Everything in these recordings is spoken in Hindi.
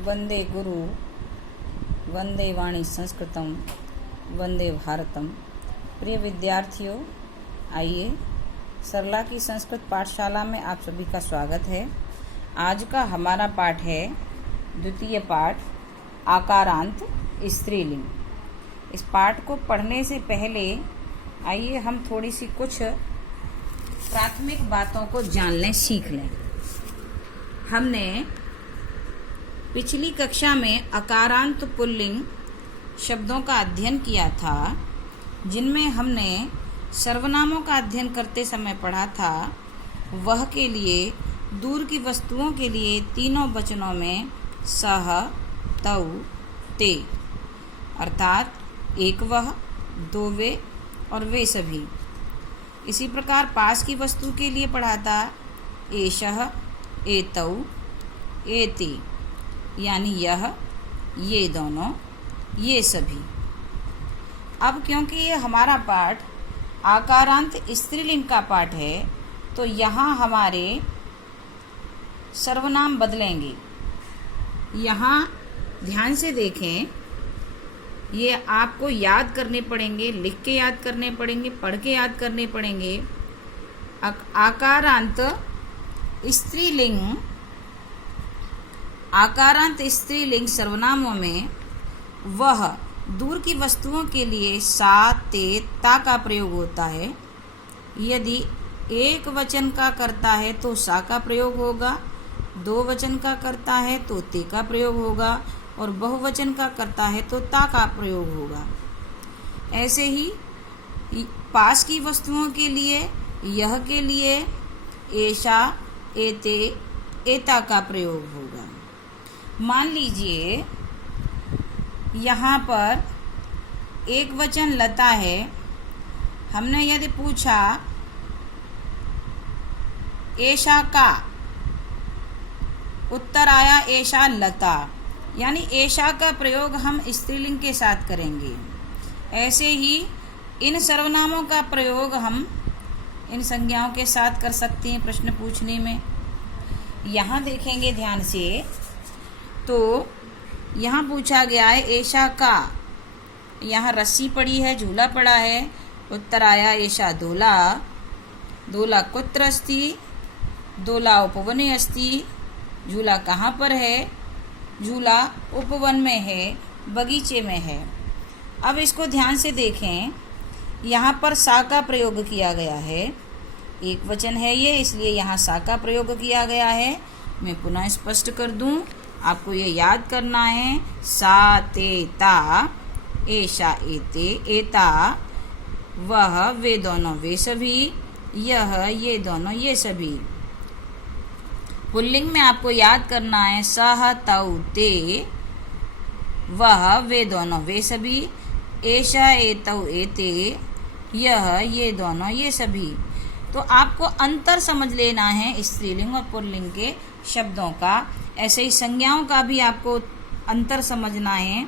वंदे गुरु वंदे वाणी संस्कृतम वंदे भारतम। प्रिय विद्यार्थियों, आइए सरला की संस्कृत पाठशाला में आप सभी का स्वागत है। आज का हमारा पाठ है द्वितीय पाठ आकारांत स्त्रीलिंग। इस पाठ को पढ़ने से पहले आइए हम थोड़ी सी कुछ प्राथमिक बातों को जान लें, सीख लें। हमने पिछली कक्षा में अकारांत पुल्लिंग शब्दों का अध्ययन किया था, जिनमें हमने सर्वनामों का अध्ययन करते समय पढ़ा था वह के लिए दूर की वस्तुओं के लिए तीनों वचनों में सह, तौ, ते, अर्थात एक वह, दो वे और वे सभी। इसी प्रकार पास की वस्तु के लिए पढ़ा था एषः, एतौ, एते, यानी यह, ये दोनों, ये सभी। अब क्योंकि ये हमारा पाठ आकारांत स्त्रीलिंग का पाठ है, तो यहाँ हमारे सर्वनाम बदलेंगे। यहाँ ध्यान से देखें, ये आपको याद करने पड़ेंगे, लिख के याद करने पड़ेंगे, पढ़ के याद करने पड़ेंगे। आकारांत स्त्रीलिंग सर्वनामों में वह दूर की वस्तुओं के लिए सा, ते, ता का प्रयोग होता है। यदि एक वचन का करता है तो सा का प्रयोग होगा, दो वचन का करता है तो ते का प्रयोग होगा, और बहुवचन का करता है तो ता का प्रयोग होगा। ऐसे ही पास की वस्तुओं के लिए यह के लिए एषा, एते, एता का प्रयोग होगा। मान लीजिए यहाँ पर एक वचन लता है। हमने यदि पूछा एषा का, उत्तर आया एषा लता, यानी एषा का प्रयोग हम स्त्रीलिंग के साथ करेंगे। ऐसे ही इन सर्वनामों का प्रयोग हम इन संज्ञाओं के साथ कर सकते हैं प्रश्न पूछने में। यहाँ देखेंगे ध्यान से, तो यहाँ पूछा गया है एषा का, यहाँ रस्सी पड़ी है, झूला पड़ा है। उत्तर आया एषा दोला, दोला कुत्र अस्ति, दोला उपवने अस्ति। झूला कहाँ पर है? झूला उपवन में है, बगीचे में है। अब इसको ध्यान से देखें, यहाँ पर सा का प्रयोग किया गया है। एक वचन है ये, इसलिए यहाँ सा का प्रयोग किया गया है। मैं पुनः स्पष्ट कर दूं, आपको ये याद करना है। सा, ते, ता, एषा, एते, एता, वह, वे दोनों, वे सभी, यह, ये दोनों, ये सभी। पुल्लिंग में आपको याद करना है सह, तौ, ते, वह, वे दोनों, वे सभी, एषा, एतौ, एते, यह, ये दोनों, ये सभी। तो आपको अंतर समझ लेना है स्त्रीलिंग और पुल्लिंग के शब्दों का। ऐसे ही संज्ञाओं का भी आपको अंतर समझना है।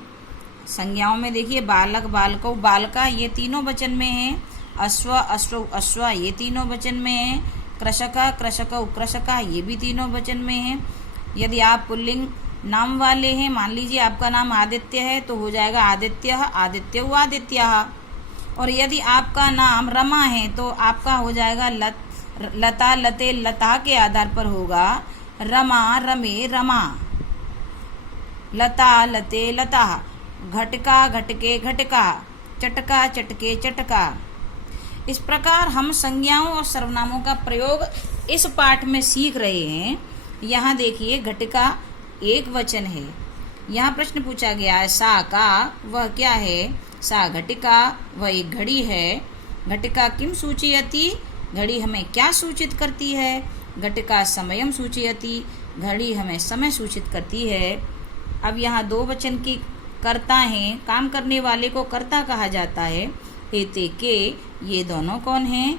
संज्ञाओं में देखिए बालक, बालकौ, बालका, ये तीनों वचन में है। अश्व, अश्वौ, अश्वा, ये तीनों वचन में है। कृषका, कृषकौ, कृषका, ये भी तीनों वचन में है। यदि आप पुल्लिंग नाम वाले हैं, मान लीजिए आपका नाम आदित्य है, तो हो जाएगा आदित्यः, आदित्यौ, आदित्यः। और यदि आपका नाम रमा है तो आपका हो जाएगा लता, लते, लता के आधार पर होगा रमा, रमे, रमा, लता, लते, लता, घटका, घटके, घटका, चटका, चटके, चटका। इस प्रकार हम संज्ञाओं और सर्वनामों का प्रयोग इस पाठ में सीख रहे हैं। यहाँ देखिए घटका एक वचन है। यहाँ प्रश्न पूछा गया है सा का, वह क्या है? सा घटिका, वह एक घड़ी है। घटिका किम सूचयति, घड़ी हमें क्या सूचित करती है? घटिका समयम सूचयति, घड़ी हमें समय सूचित करती है। अब यहाँ दो वचन की कर्ता हैं, काम करने वाले को कर्ता कहा जाता है। एते के, ये दोनों कौन हैं?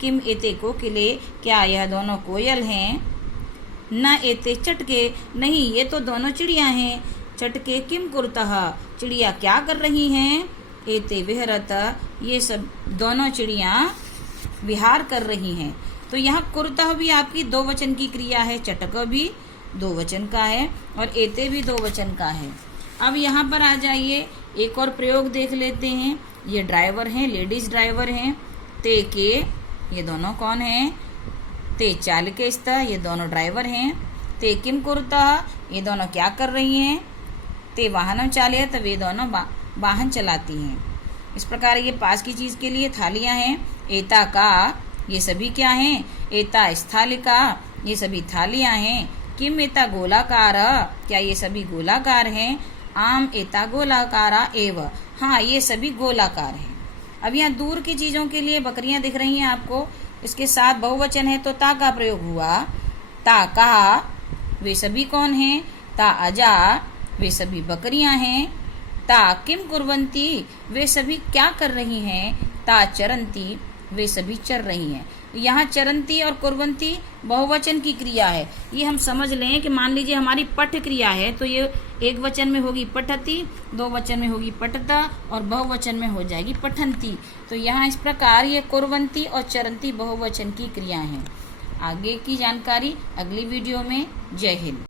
किम एते को किले, क्या यह दोनों कोयल हैं? न एते चटके, नहीं ये तो दोनों चिड़िया हैं। चटके किम कुरतः, चिड़िया क्या कर रही हैं? एते विहरत, ये सब दोनों चिड़िया विहार कर रही हैं। तो यहाँ कुरतः भी आपकी दो वचन की क्रिया है, चटक भी दो वचन का है और एते भी दो वचन का है। अब यहाँ पर आ जाइए, एक और प्रयोग देख लेते हैं। ये ड्राइवर हैं, लेडीज ड्राइवर हैं। ते के, ये दोनों कौन हैं? ते चालकेस्तः, ये दोनों ड्राइवर हैं। ते किम कुरुतः, ये दोनों क्या कर रही हैं? ते वाहनम चालयत, वे दोनों वाहन चलाती हैं। इस प्रकार ये पास की चीज के लिए थालियां हैं। एता का, ये सभी क्या हैं? एता स्थालिका, ये सभी थालियां हैं। किम एता गोलाकार, क्या ये सभी गोलाकार हैं? आम एता गोलाकारा एव, हाँ ये सभी गोलाकार हैं। अब यहाँ दूर की चीजों के लिए बकरियां दिख रही हैं आपको, इसके साथ बहुवचन है तो ता का प्रयोग हुआ। ता का, वे सभी कौन हैं? ता अजा, वे सभी बकरियां हैं। ता किम कुर्वन्ति, वे सभी क्या कर रही हैं? ता चरन्ति, वे सभी चर रही हैं। यहाँ चरन्ति और कुर्वन्ति बहुवचन की क्रिया है। ये हम समझ लें कि मान लीजिए हमारी पठ क्रिया है तो ये एक वचन में होगी पठति, दो वचन में होगी पठता और बहुवचन में हो जाएगी पठन्ति। तो यहाँ इस प्रकार ये कुर्वन्ति और चरन्ति बहुवचन की क्रिया हैं। आगे की जानकारी अगली वीडियो में। जय हिंद।